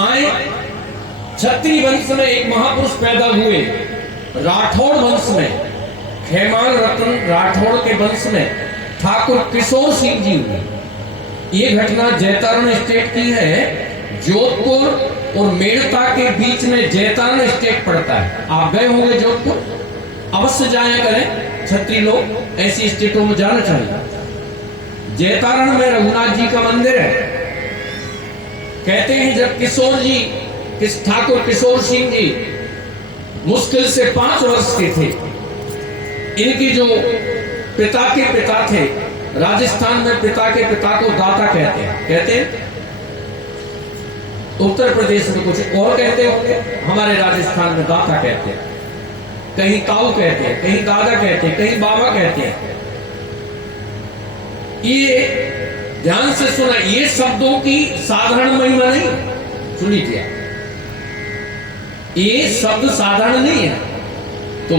आए क्षत्रिय वंश में एक महापुरुष पैदा हुए, राठौड़ वंश में, खेमान रतन राठौड़ के वंश में ठाकुर किशोर सिंह जी हुए। ये घटना जैतारण स्टेट की है। जोधपुर और मेड़ता के बीच में जैतारण स्टेट पड़ता है। आप गए होंगे जोधपुर, अवश्य जाया करें, क्षत्रिय लोग ऐसी स्टेटों में जाना चाहिए। जैतारण में रघुनाथ जी का मंदिर है। कहते हैं जब किशोर जी, ठाकुर किशोर सिंह जी मुश्किल से 5 वर्ष के थे, इनकी जो पिता के पिता थे, राजस्थान में पिता के पिता को दाता कहते हैं, उत्तर प्रदेश में कुछ और कहते होंगे, हमारे राजस्थान में दाता कहते हैं, कहीं ताऊ कहते हैं, कहीं दादा कहते हैं, कहीं बाबा कहते हैं। ये ध्यान से सुना, ये शब्दों की साधारण महिमा नहीं, सुन लीजिए, ये शब्द साधारण नहीं है। तो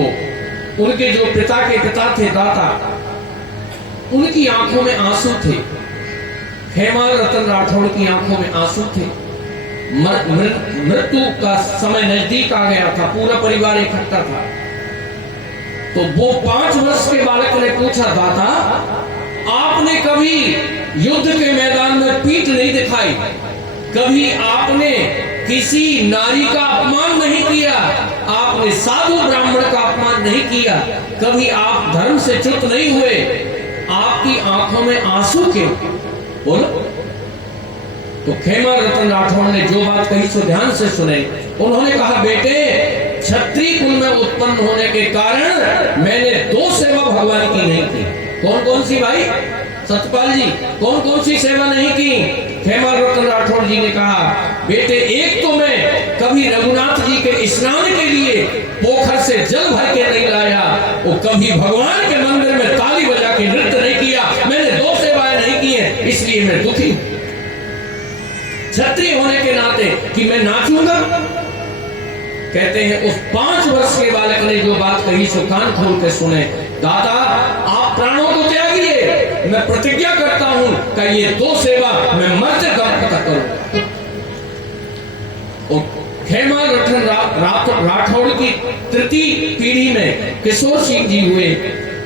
उनके जो पिता के पिता थे दाता, उनकी आंखों में आंसू थे। खेमान रतन राठौड़ की आंखों में आंसू थे। मृत्यु का समय नजदीक आ गया था, पूरा परिवार इकट्ठा था। तो वो 5 वर्ष के बालक ने पूछा, दाता आपने कभी युद्ध के मैदान में पीठ नहीं दिखाई, कभी आपने किसी नारी का अपमान नहीं किया, आपने साधु ब्राह्मण का अपमान नहीं किया, कभी आप धर्म से च्युत नहीं हुए, आपकी आंखों में आंसू क्यों? बोलो। तो खेमान रतन राठौड़ ने जो बात कही सो ध्यान से सुने। उन्होंने कहा, बेटे क्षत्रिय कुल में उत्पन्न होने के कारण मैंने 2 सेवा भगवान की नहीं की। कौन कौन सी भाई? सतपाल जी, कौन कौन सी सेवा नहीं की? खेमान रतन राठौड़ जी ने कहा, बेटे एक तो मैं कभी रघुनाथ जी के स्नान के लिए पोखर से जल भर के नहीं लाया, और कभी भगवान के मंदिर में ताली बजा के नृत्य नहीं किया। मैंने 2 सेवाएं नहीं की है, इसलिए मैं दुखी हूं क्षत्रिय होने के नाते कि मैं नाचूंगा। कहते हैं उस 5 वर्ष के बालक ने जो बात कही सो कान खोल के सुने। दादा आप प्राणों को त्यागिए, मैं प्रतिज्ञा करता हूं कि ये 2 सेवा मैं मरते दम तक करूं। और खेमान रतन राठौड़ की 3री पीढ़ी में किशोर सिंह जी हुए।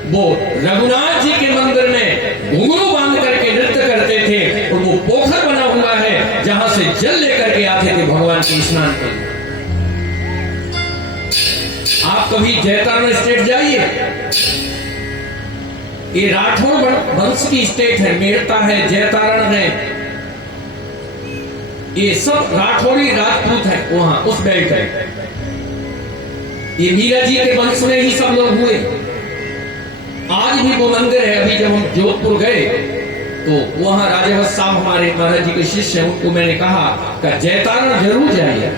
वो रघुनाथ जी के मंदिर में घुंघरू बांध करके नृत्य करते थे, और वो पोखर बना हुआ है जहां से जल लेकर के आते थे भगवान के स्नान के लिए। आप कभी जैतारण स्टेट जाइए, ये राठौड़ वंश की स्टेट है, मेड़ता है, जैतारण है, ये सब राठौड़ी राजपूत है वहां उस बेल्ट है। ये मीरा जी के वंश में ही सब लोग हुए। आज भी वो मंदिर है। अभी जब हम जोधपुर गए तो वहां राजेवत साहब हमारे महाराज जी के शिष्य हैं, उनको मैंने कहा कि जैतारण जरूर जाइए,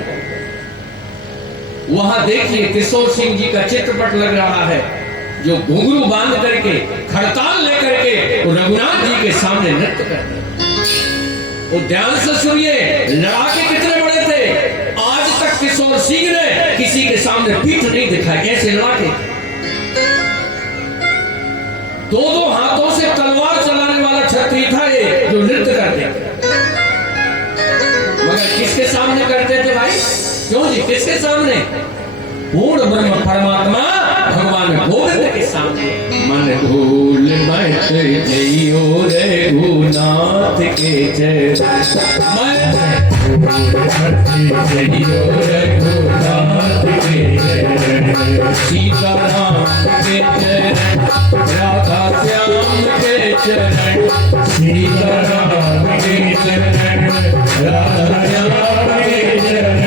वहां देखिए किशोर सिंह जी का चित्रपट लग रहा है, जो घुंघरू बांध करके खड़ताल लेकर के रघुनाथ जी के सामने नृत्य करते। और ध्यान से सुनिए, लड़ाके कितने बड़े थे। आज तक किशोर सिंह ने किसी के सामने पीठ नहीं दिखाई। ऐसे लड़ाके 2-2 हाथों से तलवार चलाने वाला क्षत्रिय था ये, जो नृत्य करते। मगर किसके सामने करते थे भाई? क्यों जी, किसके सामने? पूर्ण ब्रह्म परमात्मा भगवान गोविंद के सामने। मन भूल मत जइयो रघुनाथ के चरण, मन भूल मत जइयो रघुनाथ के चरण, सीता राम के चरण, राधा श्याम के चरण, सीता राम के चरण, राधा श्याम के चरण,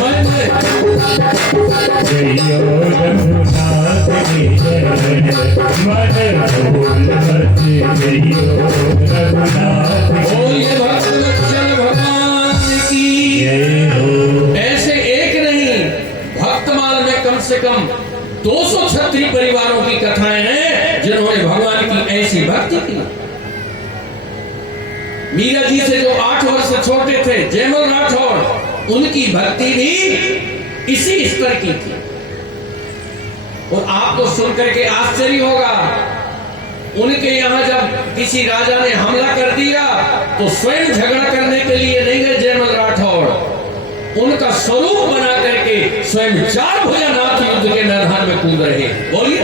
मन जइयो रघुनाथ के चरण, मन भूल मत जइयो रघुनाथ के चरण। भगवान की ऐसे एक नहीं, भक्तमाल में कम से कम 200 क्षत्रिय परिवारों की कथाएं हैं जिन्होंने भगवान की ऐसी भक्ति की। मीरा जी से जो 8 वर्ष छोटे थे, जयमल राठौड़, उनकी भक्ति भी इसी स्तर की थी। और आपको सुनकर के आश्चर्य होगा, उनके यहां जब किसी राजा ने हमला कर दिया तो स्वयं झगड़ा करने के लिए नहीं गए जयमल राठौड़, उनका स्वरूप बना करके स्वयं 4 भुजनाथ युद्ध के मैदान में कूद रहे। बोलिए,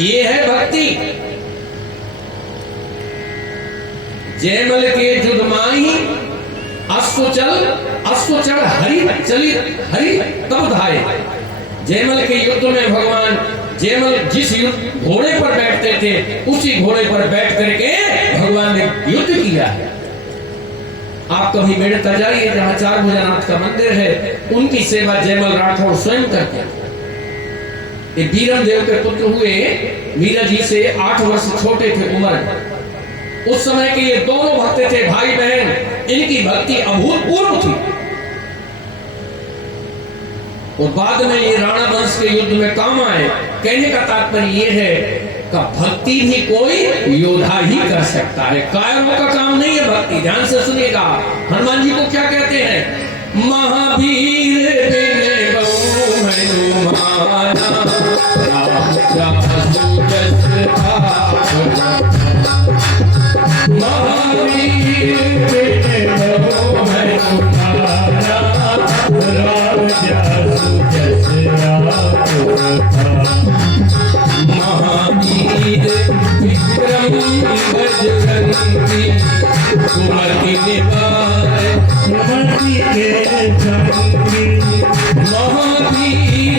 ये है भक्ति। जयमल के जुदमाही अश्व चढ़ हरि चली हरि तब धाये। जयमल के युद्ध में भगवान जयमल जिस घोड़े पर बैठते थे उसी घोड़े पर बैठ करके भगवान ने युद्ध किया। आप कभी मेड़ता जाइए जहां 4 भुजनाथ का मंदिर है, उनकी सेवा जयमल राठौर स्वयं करते हैं। ये बीरम देव के पुत्र हुए, मीरा जी से 8 वर्ष छोटे थे उम्र। उस समय के ये दोनों भक्त थे, भाई बहन। इनकी भक्ति अभूतपूर्व थी। और बाद में ये राणा वंश के युद्ध में काम आए। कहने का तात्पर्य ये है कि भक्ति भी कोई योद्धा ही कर सकता है, कायरों का काम नहीं है भक्ति। ध्यान से सुनिएगा, हनुमान जी को क्या कहते हैं? महावीर बिने बहु हनुमाना, महावीर बिने बहु हनुमाना, महावीर विक्रम बजरंगी, कुमति निवार कुमति के संगी। महावीर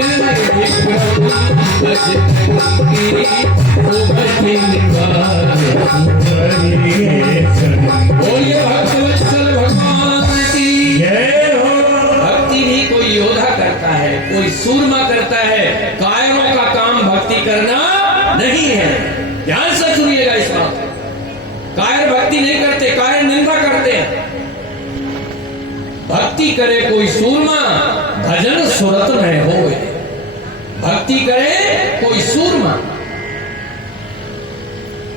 विक्रम बजरंगी, कुमति निवार कुमति के संगी। बोलिए भक्तवत्सल भगवान की जय हो। भक्ति भी कोई योद्धा करता है, कोई सूरमा करता है। कायरों का काम भक्ति करना नहीं है। ध्यान से सुनिएगा इस बात। कायर भक्ति नहीं करते, कायर निंदा करते हैं। भक्ति करे कोई सूरमा, भजन सुरत में होए। भक्ति करे कोई सूरमा।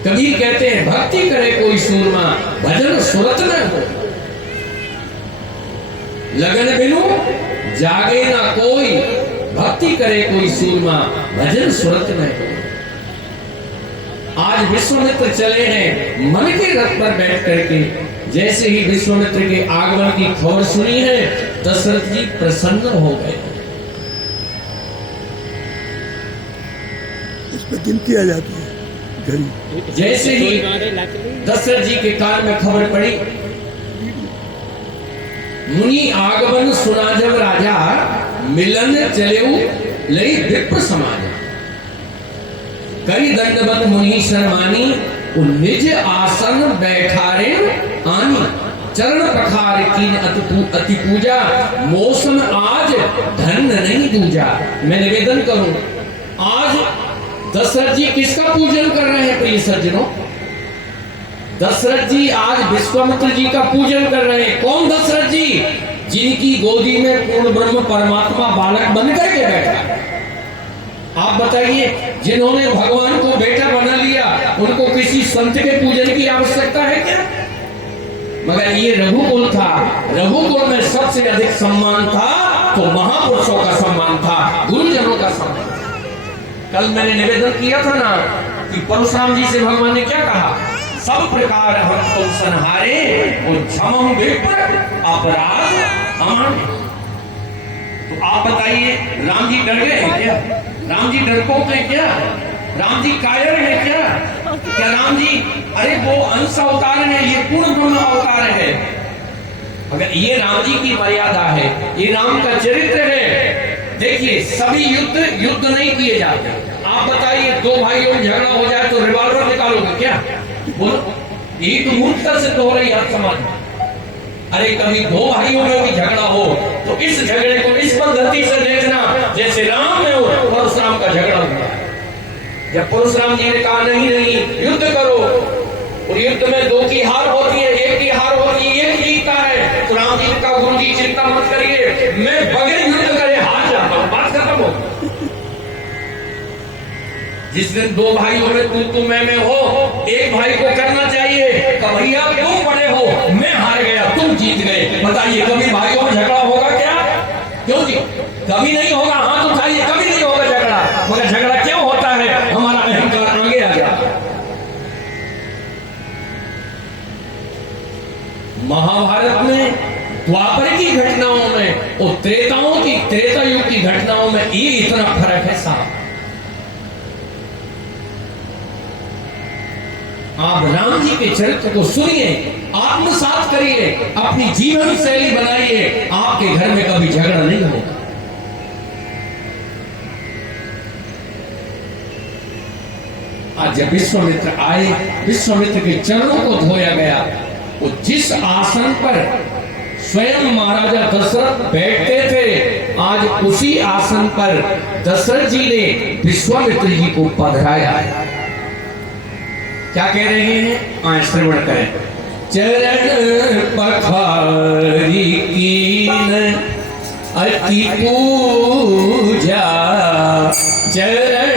कबीर कहते हैं भक्ति करे कोई सूरमा, भजन सुरत में हो। लगन बिनु जागे ना कोई, भक्ति करे कोई सूरमा, भजन सुरत में हो। आज विश्वामित्र चले हैं मन के रथ पर बैठ करके। जैसे ही विश्वामित्र के आगमन की खबर सुनी है, दशरथ जी प्रसन्न हो गए। इस पर गिनती आ जाती है घड़ी। जैसे ही दशरथ जी के कान में खबर पड़ी, मुनि आगमन सुना जब राजा, मिलन चलेऊ लई विप्र समाज। करी दंडवत मुनि शर्मानी, निज आसन बैठारे आनी। चरण प्रखार की अति पूजा, मौसम आज धन नहीं दूजा। मैं निवेदन करूं, आज दशरथ जी किसका पूजन कर रहे हैं प्रिय सज्जनों? दशरथ जी आज विश्वामित्र जी का पूजन कर रहे हैं। कौन दशरथ जी? जिनकी गोदी में पूर्ण ब्रह्म परमात्मा बालक बनकर के बैठा। आप बताइए, जिन्होंने भगवान को बेटा बना लिया, उनको किसी संत के पूजन की आवश्यकता है क्या? मगर ये रघुकुल था। रघुकुल में सबसे अधिक सम्मान था तो महापुरुषों का सम्मान था, गुरुजनों का सम्मान था। कल मैंने निवेदन किया था ना कि परशुराम जी से भगवान ने क्या कहा? सब प्रकार हम तुम संहारे, और क्षम विप्र अपराध अमान्य। तो आप बताइए, राम जी डर गए हैं क्या? राम जी डरपोक हैं क्या? राम जी कायर हैं क्या? क्या राम जी, अरे वो अंश अवतार है, ये पूर्ण ब्रह्म अवतार है। अगर ये राम जी की मर्यादा है, ये राम का चरित्र है। देखिए, सभी युद्ध नहीं किए जाते। आप बताइए, 2 भाइयों में झगड़ा हो जाए तो रिवॉल्वर निकालोगे क्या? बोलो, ये तो मूर्खता से हो रही है समाज में। अरे कभी 2 भाइयों में भी झगड़ा हो तो इस झगड़े को इस पद्धति से देखना जैसे राम में और परशुराम का झगड़ा हुआ। जब परशुराम जी ने कहा नहीं युद्ध करो, और युद्ध में 2 की हार होती है, 1 की हार होती है, 1 जीतता है, तो राम जी ने कहा गुरु जी चिंता मत करिए, मैं बगैर युद्ध करे हार जाता हूं। बात खत्म हो। जिस दिन 2 भाइयों में तू मैं हो, एक भाई को करना चाहिए भैया तुम बड़े हो, मैं हार गया, तुम जीत गए। बताइए, कभी भाइयों में झगड़ा होगा क्या? क्यों जी? कभी नहीं होगा। हाथ उठाइए, कभी नहीं होगा झगड़ा। मगर झगड़ा क्यों होता है? हमारा अहंकार आगे आ गया। महाभारत में द्वापर की घटनाओं में और त्रेता युग की घटनाओं में ये इतना फर्क है साहब। आप राम जी के चरित्र को सुनिए, आत्मसात करिए, अपनी जीवन शैली बनाइए, आपके घर में कभी झगड़ा नहीं होगा। आज जब विश्वामित्र आए, विश्वामित्र के चरणों को धोया गया। वो जिस आसन पर स्वयं महाराजा दशरथ बैठते थे, आज उसी आसन पर दशरथ जी ने विश्वामित्र जी को पधराया। क्या कह रहे हैं, आए श्रवण करें। चरण पखारी कीन अति पूजा, चरण